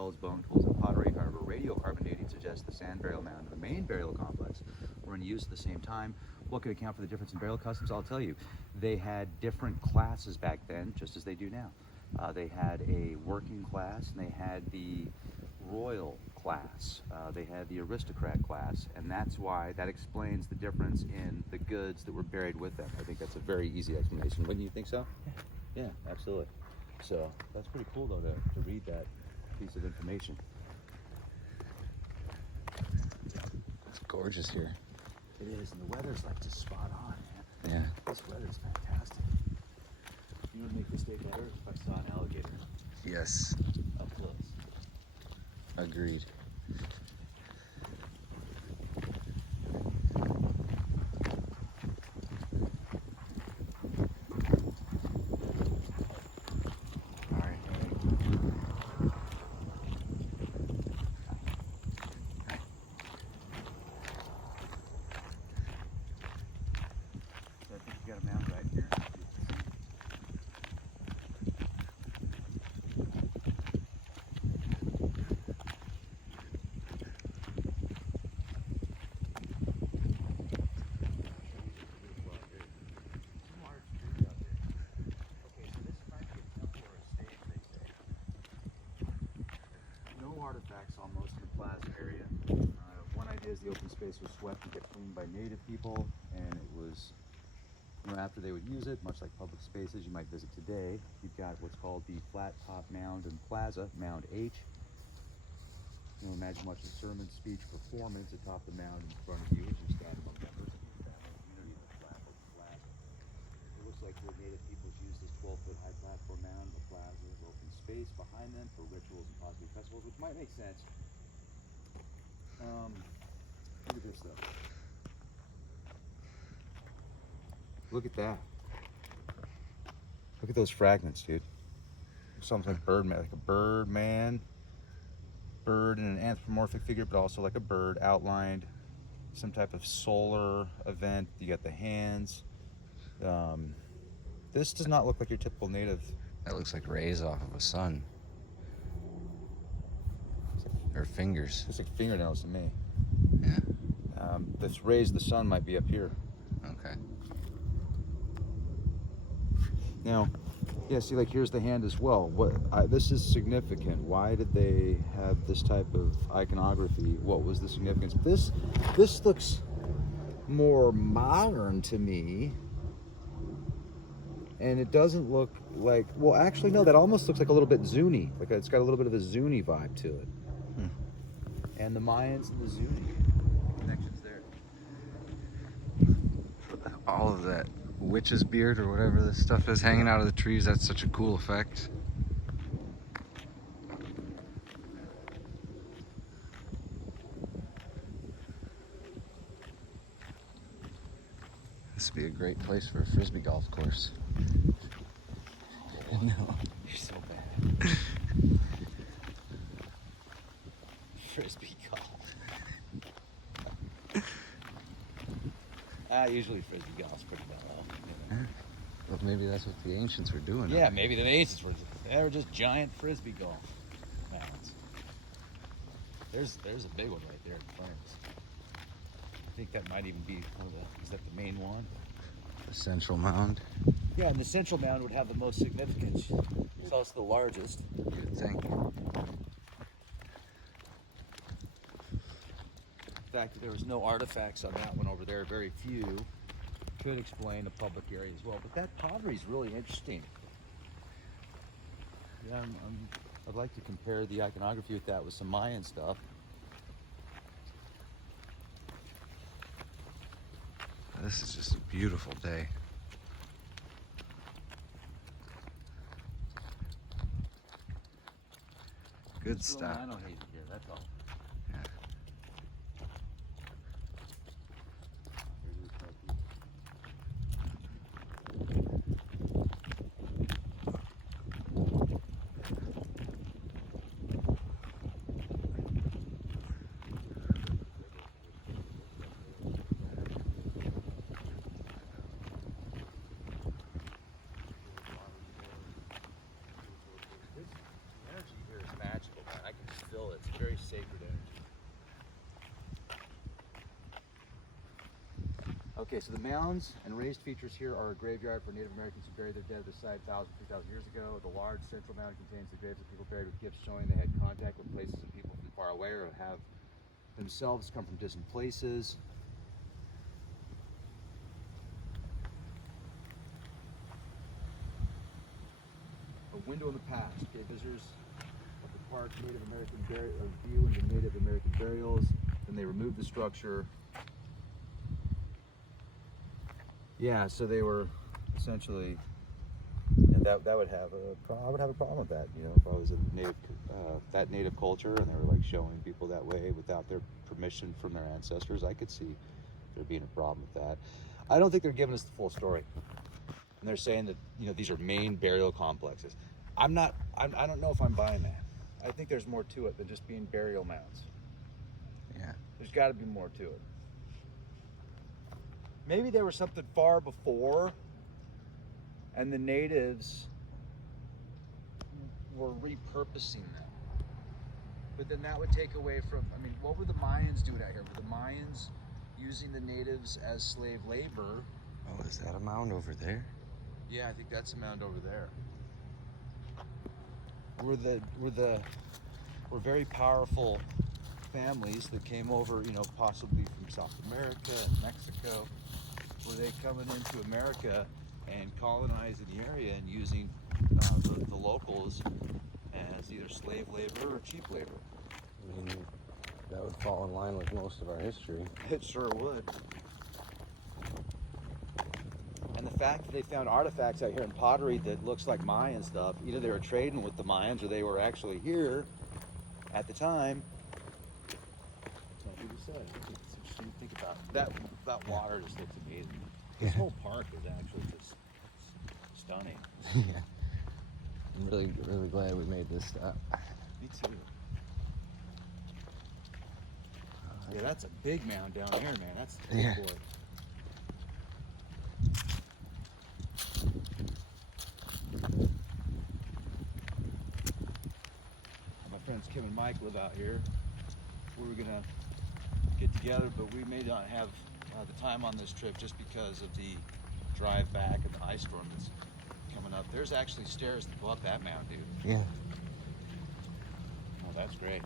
shells, bone tools, and pottery. However, radiocarbon dating suggests the sand burial mound and the main burial complex were in use at the same time. What could account for the difference in burial customs? I'll tell you. They had different classes back then, just as they do now. They had a working class, and they had the royal class. They had the aristocrat class, and that's why that explains the difference in the goods that were buried with them. I think that's a very easy explanation. Wouldn't you think so? Yeah, absolutely. So that's pretty cool, though, to read that piece of information. It's gorgeous here. It is, and the weather's like just spot on, man. Yeah. This weather's fantastic. You would make this day better if I saw an alligator Yes. up close. Agreed. Artifacts almost in the Plaza area. One idea is the open space was swept and kept clean by native people, and it was, after they would use it, much like public spaces you might visit today, you've got what's called the flat top mound in Plaza, Mound H. Imagine watching a sermon, speech, performance atop the mound in front of you as you stand among members of your family community in the Plaza. It looks like the native peoples used this 12-foot high platform mound in the Plaza with open space behind them for rituals and possibly festivals, which might make sense. Look at this though. Look at that. Look at those fragments, dude. Something like bird, like a bird man, bird in an anthropomorphic figure, but also like a bird outlined, some type of solar event. You got the hands. This does not look like your typical native. That looks like rays off of a sun. Or fingers. It's like fingernails to me. Yeah. This rays of the sun might be up here. Okay. Now, yeah, see, like here's the hand as well. This is significant. Why did they have this type of iconography? What was the significance? This looks more modern to me. And it doesn't look like, well, actually, no, that almost looks like a little bit Zuni. Like it's got a little bit of a Zuni vibe to it. And the Mayans and the Zuni connections there. All of that witch's beard or whatever this stuff is hanging out of the trees, that's such a cool effect. This would be a great place for a frisbee golf course. No, you're so bad. Frisbee golf. Usually frisbee golf's pretty well off. You know? Well, maybe that's what the ancients were doing. Yeah, maybe the ancients were just giant frisbee golf mounds. There's a big one right there in front of us. I think that might even be one of the, is that the main one? The central mound. Yeah, and the central mound would have the most significance. It's also the largest. You'd think. The fact that there was no artifacts on that one over there, very few, could explain the public area as well. But that pottery is really interesting. Yeah, I'd like to compare the iconography with that with some Mayan stuff. This is just a beautiful day. Good stuff. I don't hate it here, that's all. Yeah. Energy here is magical, man. I can Okay, so the mounds and raised features here are a graveyard for Native Americans who buried their dead at the site 1,000, 2,000 years ago. The large central mound contains the graves of people buried with gifts showing they had contact with places and people from far away or have themselves come from distant places. A window in the past gave visitors of the park Native American view into Native American burials. Then they removed the structure. Yeah, so they were essentially, and that would have I would have a problem with that, you know, if I was a native, that native culture, and they were like showing people that way without their permission from their ancestors. I could see there being a problem with that. I don't think they're giving us the full story, and they're saying that, you know, these are main burial complexes. I don't know if I'm buying that. I think there's more to it than just being burial mounds. Yeah. There's got to be more to it. Maybe there was something far before, and the natives were repurposing them. But then that would take away from, I mean, what were the Mayans doing out here? Were the Mayans using the natives as slave labor? Oh, is that a mound over there? Yeah, I think that's a mound over there. Were very powerful families that came over, you know, possibly from South America and Mexico. Were they coming into America and colonizing the area and using the locals as either slave labor or cheap labor? I mean, that would fall in line with most of our history. It sure would. And the fact that they found artifacts out here in pottery that looks like Mayan stuff, either they were trading with the Mayans or they were actually here at the time. Can't really say. It's interesting to think about. That water just looks amazing. This whole park is actually just stunning. Yeah. I'm really, really glad we made this stop. Me too. Yeah, that's a big mound down there, man. That's a big boy. My friends Kim and Mike live out here. We were gonna get together, but we may not have the time on this trip just because of the drive back and the ice storm that's coming up. There's actually stairs that go up that mound, dude. Yeah. Oh, that's great.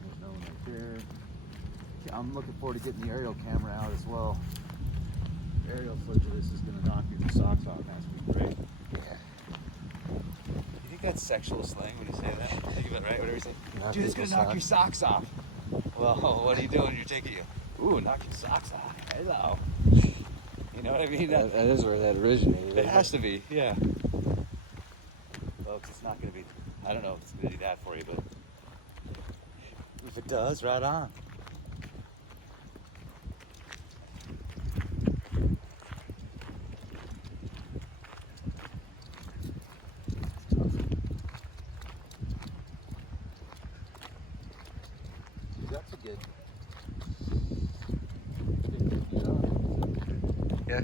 There's no one right there. I'm looking forward to getting the aerial camera out as well. Aerial footage of this is going to knock your socks off. That's going to be great. Yeah. You think that's sexual slang when you say that? Think about it, right? Whatever you say. Knock Dude, it's going to knock your socks off. Well, what are you doing? You're taking you. Ooh, knock your socks off. Hello. You know what I mean? That is where that originated. It has to be, yeah. Folks, it's not going to be, I don't know if it's going to do that for you, but if it does, right on. That's a good. Yeah.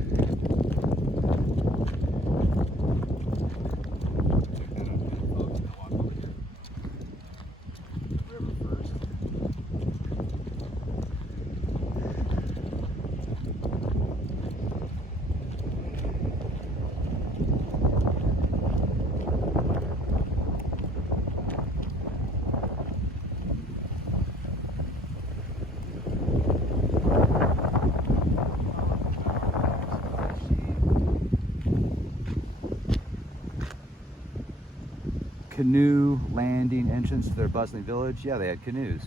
Canoe landing entrance to their bustling village. Yeah, they had canoes.